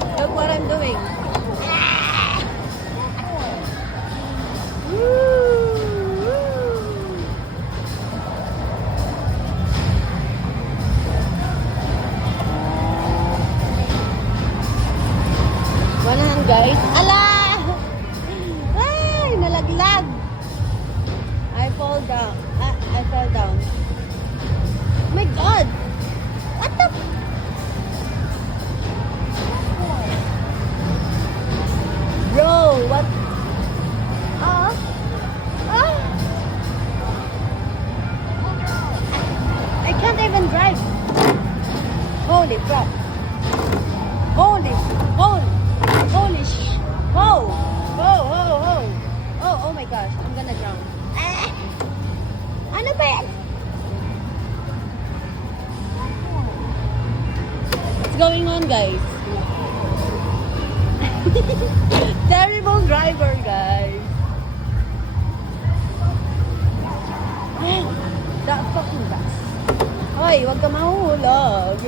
Look what I'm doing. Manahan guys. Ala! Ay, nalaglag. I fall down. I fell down. Oh my God! What the? Bro, what? Ah? Ah? I can't even drive. Holy crap. Holy Whoa! Oh my gosh, I'm gonna drown. Ah! Ano ba yan? What's going on, guys? Terrible driver, guys. That fucking bus. Hoy, wag ka mahuhulog.